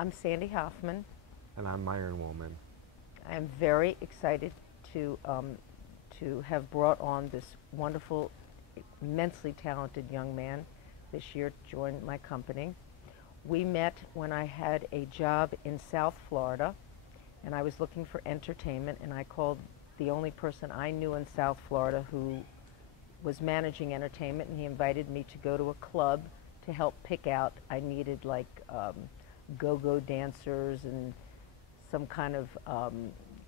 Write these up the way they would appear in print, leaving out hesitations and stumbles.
I'm Sandi Hoffman. And I'm Myron Wolman. I am very excited to have brought on this wonderful, immensely talented young man this year to join my company. We met when I had a job in South Florida, and I was looking for entertainment, and I called the only person I knew in South Florida who was managing entertainment, and he invited me to go to a club to help pick out. I needed like go-go dancers and some kind of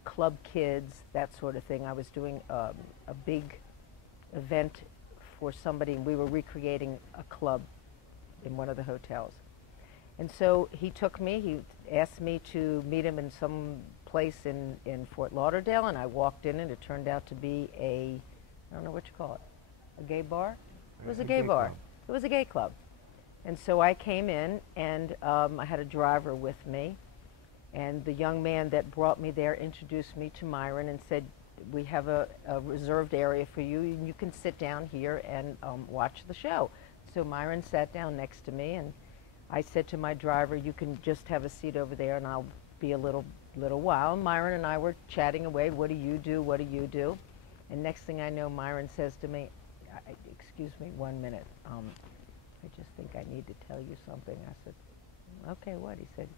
club kids, that sort of thing. I was doing a big event for somebody, and we were recreating a club in one of the hotels. And so he took me, he asked me to meet him in some place in Fort Lauderdale, and I walked in, and it turned out to be I don't know what you call it, a gay bar? It was a gay bar. Club. It was a gay club. And so I came in, and I had a driver with me, and the young man that brought me there introduced me to Myron and said, we have a reserved area for you, and you can sit down here and watch the show. So Myron sat down next to me, and I said to my driver, you can just have a seat over there, and I'll be a little while. And Myron and I were chatting away, what do you do, what do you do? And next thing I know, Myron says to me, excuse me 1 minute, I just think I need to tell you something. I said, okay, what? He said,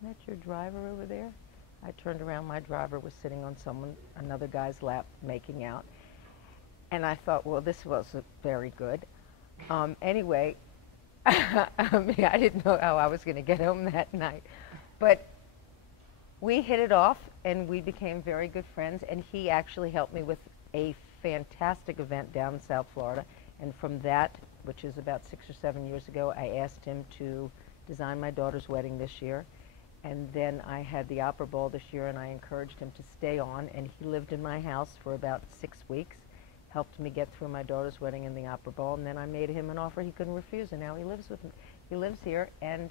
isn't that your driver over there? I turned around, my driver was sitting on another guy's lap making out. And I thought, well, this wasn't very good. Anyway, I mean, I didn't know how I was going to get home that night. But we hit it off, and we became very good friends, and he actually helped me with a fantastic event down in South Florida. And from that, which is about 6 or 7 years ago, I asked him to design my daughter's wedding this year. And then I had the Opera Ball this year, and I encouraged him to stay on, and he lived in my house for about 6 weeks, helped me get through my daughter's wedding and the Opera Ball, and then I made him an offer he couldn't refuse, and now he lives with me. He lives here, and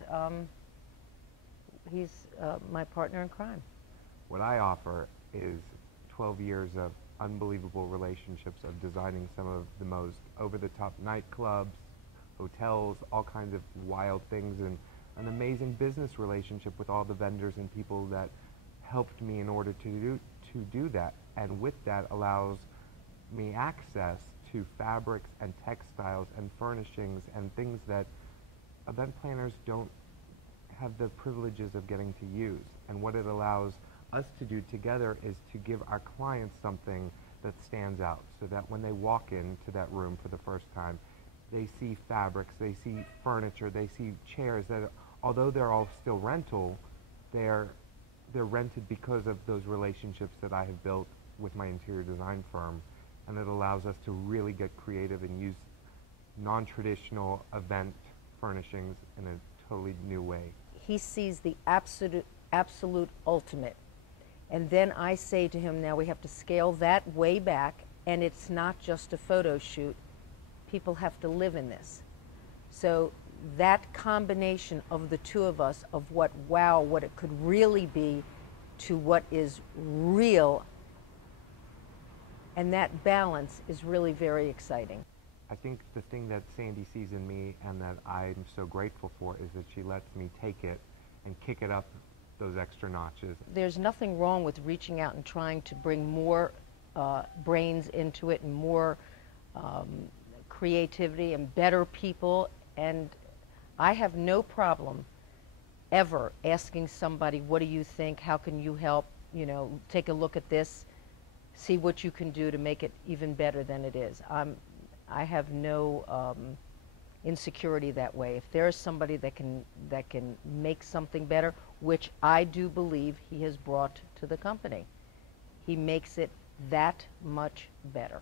he's my partner in crime. What I offer is 12 years of unbelievable relationships of designing some of the most over-the-top nightclubs, hotels, all kinds of wild things, and an amazing business relationship with all the vendors and people that helped me in order to do that. And with that allows me access to fabrics and textiles and furnishings and things that event planners don't have the privileges of getting to use. And what it allows us to do together is to give our clients something that stands out, so that when they walk into that room for the first time, they see fabrics, they see furniture, they see chairs that, although they're all still rental, they're rented because of those relationships that I have built with my interior design firm. And it allows us to really get creative and use non-traditional event furnishings in a totally new way. He sees the absolute ultimate. And then I say to him, now we have to scale that way back, and it's not just a photo shoot. People have to live in this. So that combination of the two of us, of what it could really be to what is real, and that balance is really very exciting. I think the thing that Sandi sees in me and that I'm so grateful for is that she lets me take it and kick it up those extra notches. There's nothing wrong with reaching out and trying to bring more brains into it and more creativity and better people. And I have no problem ever asking somebody, what do you think? How can you help? You know, take a look at this, see what you can do to make it even better than it is. I have no insecurity that way. If there is somebody that can make something better, which I do believe he has brought to the company, he makes it that much better.